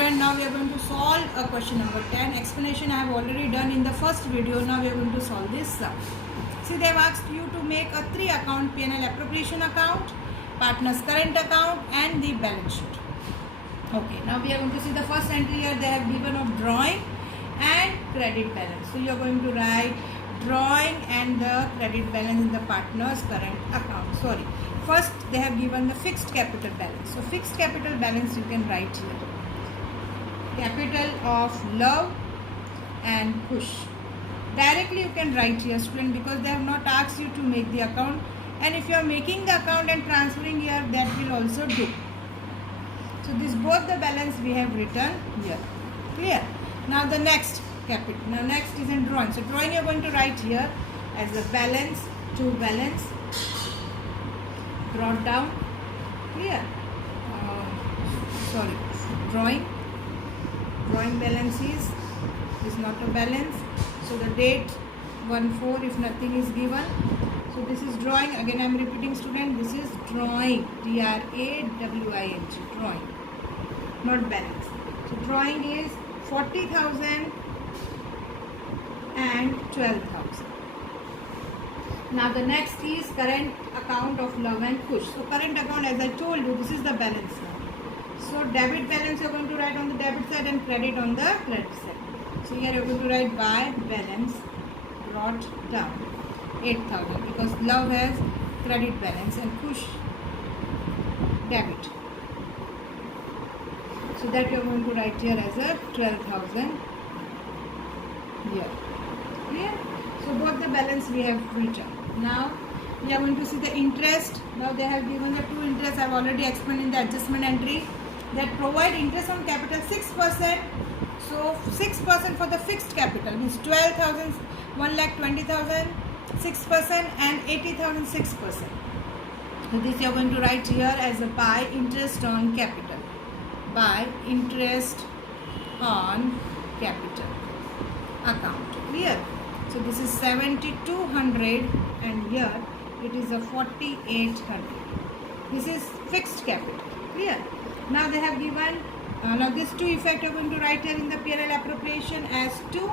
student, now we are going to solve a question number 10. Explanation I have already done in the first video. Now we are going to solve this sum. See, they have asked you to make a 3 account P&L appropriation account, partner's current account and the balance sheet. Okay, now we are going to see the first entry here. They have given of drawing and credit balance. So you are going to write drawing and the credit balance in the partner's current account. Sorry. First, they have given the fixed capital balance. So, fixed capital balance you can write here. Capital of love and push. Directly you can write here, student, because they have not asked you to make the account. And if you are making the account and transferring here, that will also do. So, this both the balance we have written here. Clear? Now, the next capital. Now, next is in drawing. So, drawing you are going to write here as a balance to balance. Brought down. Clear? Sorry, drawing balance is not a balance. So the date 1/4 if nothing is given. So this is drawing. Again I am repeating, student, this is drawing. DRAWING, drawing, not balance. So drawing is 40,000 and 12,000. Now the next is current account of love and push. So current account, as I told you, this is the balance now. So debit balance you are going to write on the debit side and credit on the credit side. So here you are going to write by balance brought down 8,000 because love has credit balance and push debit. So that you are going to write here as a 12,000 here. Clear? So both the balance we have written. Now we are going to see the interest. Now they have given the two interests. I have already explained in the adjustment entry that provide interest on capital 6%. So 6% for the fixed capital means 12,000, 1,20,000, 6% and 80,000, 6%. So this you are going to write here as a by interest on capital. By interest on capital account. Clear? So this is 7,200 and here it is a 4,800. This is fixed capital. Clear? Now they have given, now these two effect you are going to write here in the P&L appropriation as to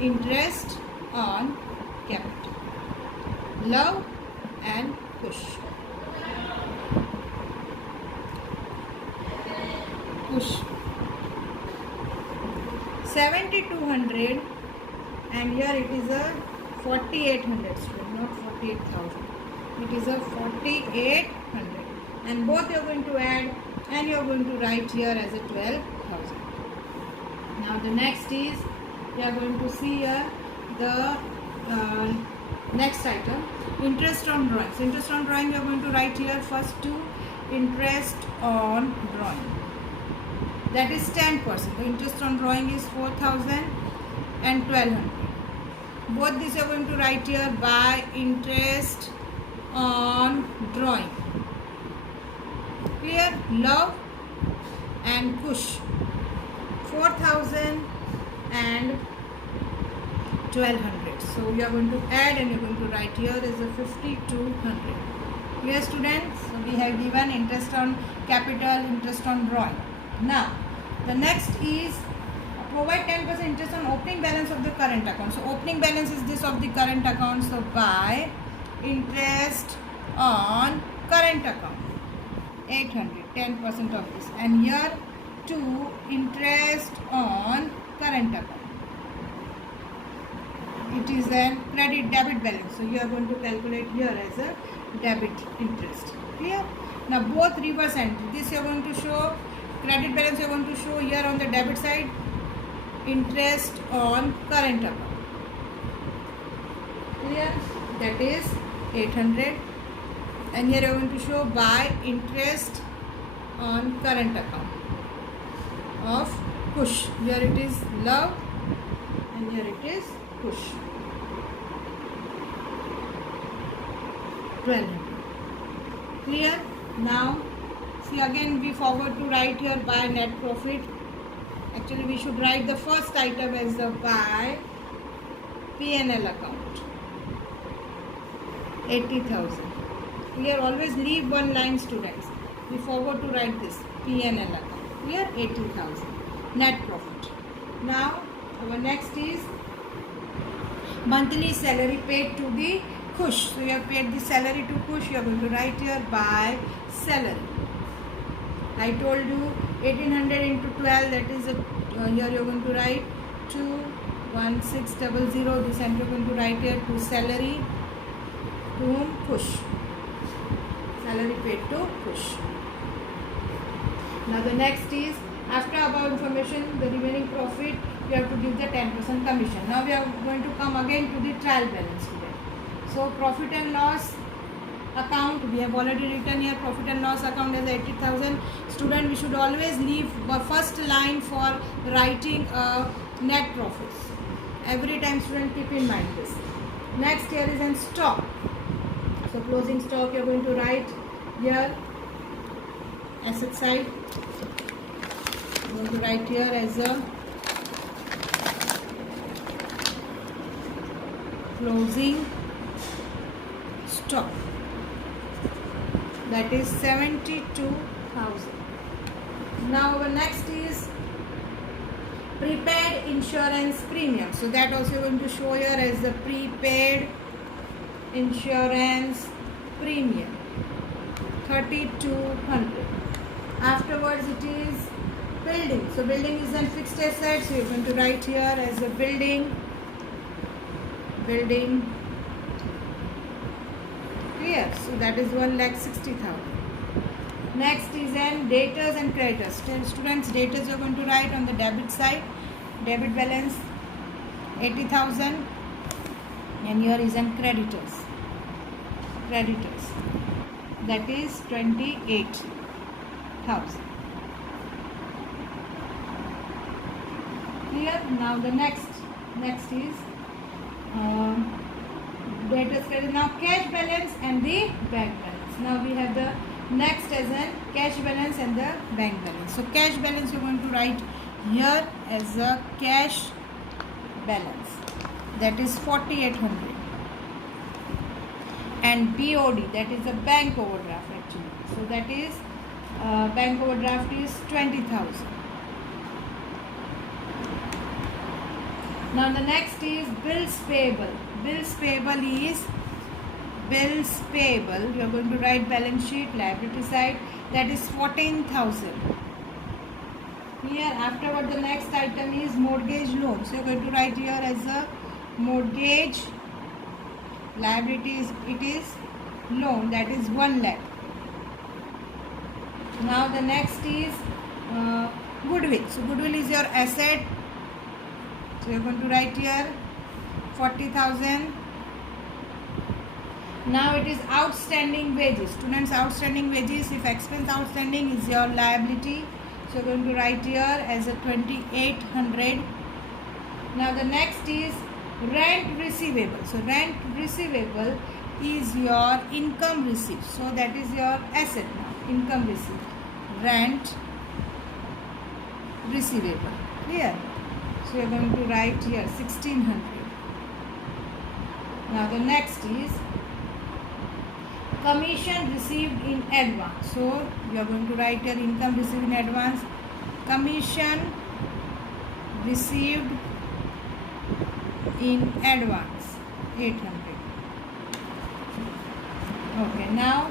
interest on capital. Love and push. Push. 7,200 and here it is a 4,800, student, not 48,000. It is a 4,800 and both you are going to add and you are going to write here as a 12,000. Now the next is we are going to see here the next item, interest on drawing. So interest on drawing we are going to write here first to interest on drawing. That is 10%. The interest on drawing is 4,000 and 1,200. Both these you are going to write here by interest on drawing. Clear? Love and push. 4,000 and 1,200. So you are going to add and you are going to write here as a 5,200. Clear, students? So we have given interest on capital, interest on drawing. Now the next is provide 10% interest on opening balance of the current account. So opening balance is this of the current account. So by interest on current account 800, 10% of this, and here to interest on current account. It is a credit debit balance. So you are going to calculate here as a debit interest. Clear? Now both reverse entry. This you are going to show credit balance. You are going to show here on the debit side interest on current account. Clear? That is 800 and here you are going to show by interest on current account of push. Here it is love and here it is push. 1,200. Clear? Now see, again we forgot to write here by net profit. Actually we should write the first item as the by P&L account 80,000. Clear? Always leave one line, students. We forgot to write this P&L account. Here 80,000 net profit. Now our next is monthly salary paid to the Khush. So you have paid the salary to Khush. You are going to write here by salary. I told you 1800 into 12, that is here you are going to write 21600. This and you are going to write here to salary to whom? Khush. Salary paid to Khush. Now the next is, after above information, the remaining profit, you have to give the 10% commission. Now we are going to come again to the trial balance today. So profit and loss account, we have already written here profit and loss account as 80,000. Student, we should always leave the first line for writing net profits. Every time, student, keep in mind this. Next here is in stock. So closing stock, you are going to write here asset side. I'm going to write here as a closing stock, that is 72,000. Now our next is prepaid insurance premium. So that also going to show here as the prepaid insurance premium, 3,200. Afterwards it is building. So building is a fixed asset. So you are going to write here as a building. Clear? So that is 1,60,000. Next is in debtors and creditors. Students, debtors you are going to write on the debit side. Debit balance 80,000, and here is in creditors. That is 28,000. Clear? Now the next is debtors credit. Now cash balance and the bank balance. Now we have the next as a cash balance and the bank balance. So cash balance you are going to write here as a cash balance, that is 4,800, and BOD, that is a bank overdraft actually. So that is bank overdraft is 20,000. Now the next is bills payable. Bills payable. You are going to write balance sheet, liability side, that is 14,000. Here afterward the next item is mortgage loan. So you are going to write here as a mortgage liabilities, it is loan, that is 1 lakh. Now the next is goodwill. So goodwill is your asset. So you are going to write here 40,000. Now it is outstanding wages. Students, outstanding wages, if expense outstanding is your liability. So you are going to write here as a 2,800. Now the next is rent receivable. So rent receivable is your income received. So that is your asset now, income received. Rent receivable. Clear? So you are going to write here 1,600. Now the next is commission received in advance. So you are going to write your income received in advance. Commission received in advance 800. Okay, now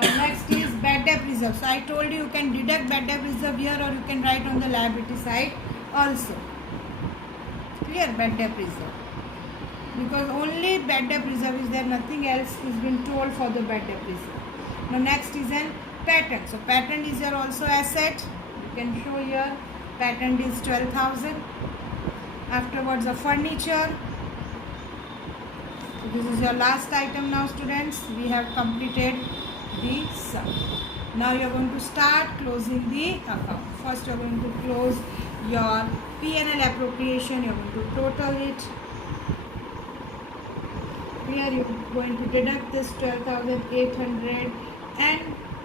next is bad debt reserve. So I told you can deduct bad debt reserve here, or you can write on the liability side also. Clear? Bad debt reserve, because only bad debt reserve is there, nothing else is been told for the bad debt reserve. Now next is an patent. So patent is your also asset. You can show here patent is 12,000. Afterwards a furniture. So this is your last item. Now students, we have completed the sum. Now you are going to start closing the account. First you are going to close your P&L appropriation. You are going to total it. Here you are going to deduct this 12,800 and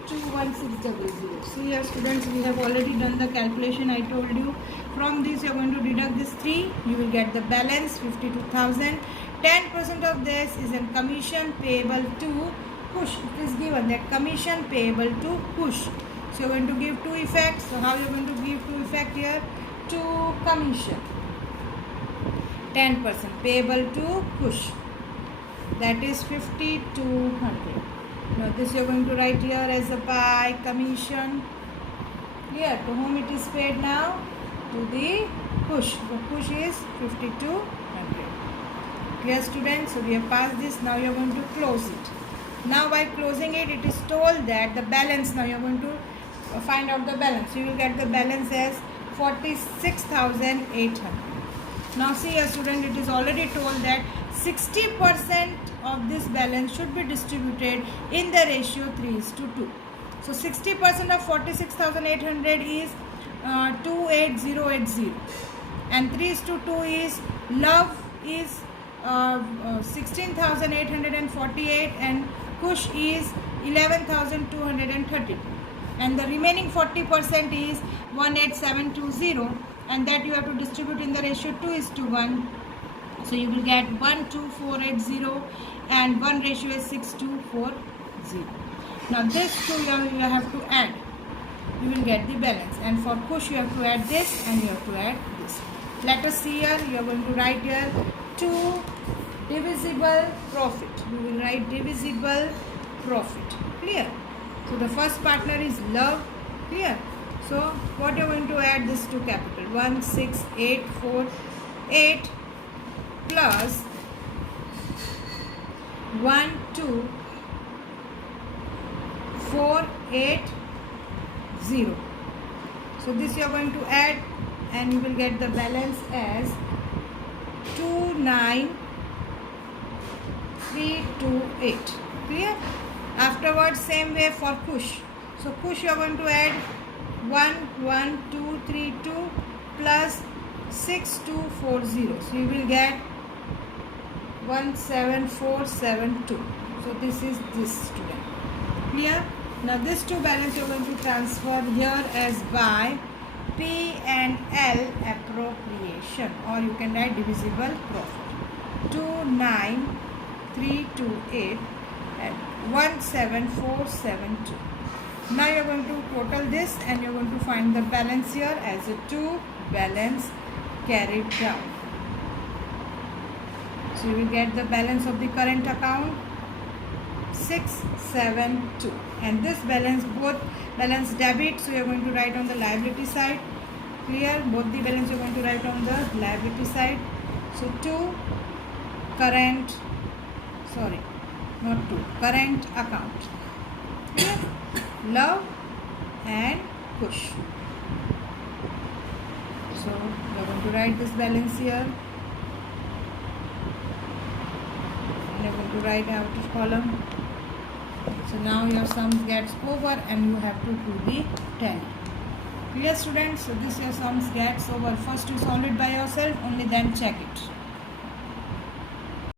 21600. See here students, we have already done the calculation. I told you from this you are going to deduct this 3. You will get the balance 52,000. 10% of this is in commission payable to Khush. It is given that commission payable to Khush. So you're going to give two effects. So how you're going to give two effect here? To commission. 10% payable to Kush. That is 5200. Now this you're going to write here as a by commission. Here, to whom it is paid now? To the Kush. So Kush is 5200. Clear, students? So we have passed this. Now you are going to close it. Now by closing it, it is told that the balance. Now you are going to find out the balance. So you will get the balance as 46,800. Now see here, student, it is already told that 60% of this balance should be distributed in the ratio 3:2. So 60% of 46,800 is 28080, and 3:2 is love is 16,848 and Kush is 11,232, and the remaining 40% is 18720, and that you have to distribute in the ratio 2:1. So you will get 12480 and one ratio is 6240. Now this two you have to add. You will get the balance, and for Kush you have to add this and you have to add this. Let us see here. You are going to write here 2 divisible profit. You will write divisible profit. Clear? So the first partner is love. Clear? So what you are going to add this to capital? 16848 plus 12480. So this you are going to add, and you will get the balance as 29328. Clear? Afterwards, same way for Kush. So Kush you are going to add 11232 plus 6240. So you will get 17472. So this is this, student. Clear? Now this two balance you are going to transfer here as by P&L appropriation, or you can write divisible profit. 29328 and 17472. Now you are going to total this, and you are going to find the balance here as a 2 balance carried down. So you will get the balance of the current account 672, and this balance, both balance debit, so you are going to write on the liability side. Clear? Both the balance you are going to write on the liability side. So 2 current, sorry, not 2, current account. Clear? Love and Kush. So you are going to write this balance here, and you are going to write outer column. So now your sums gets over, and you have to do the tally. Clear, students? So this your sums gets over. First you solve it by yourself, only then check it.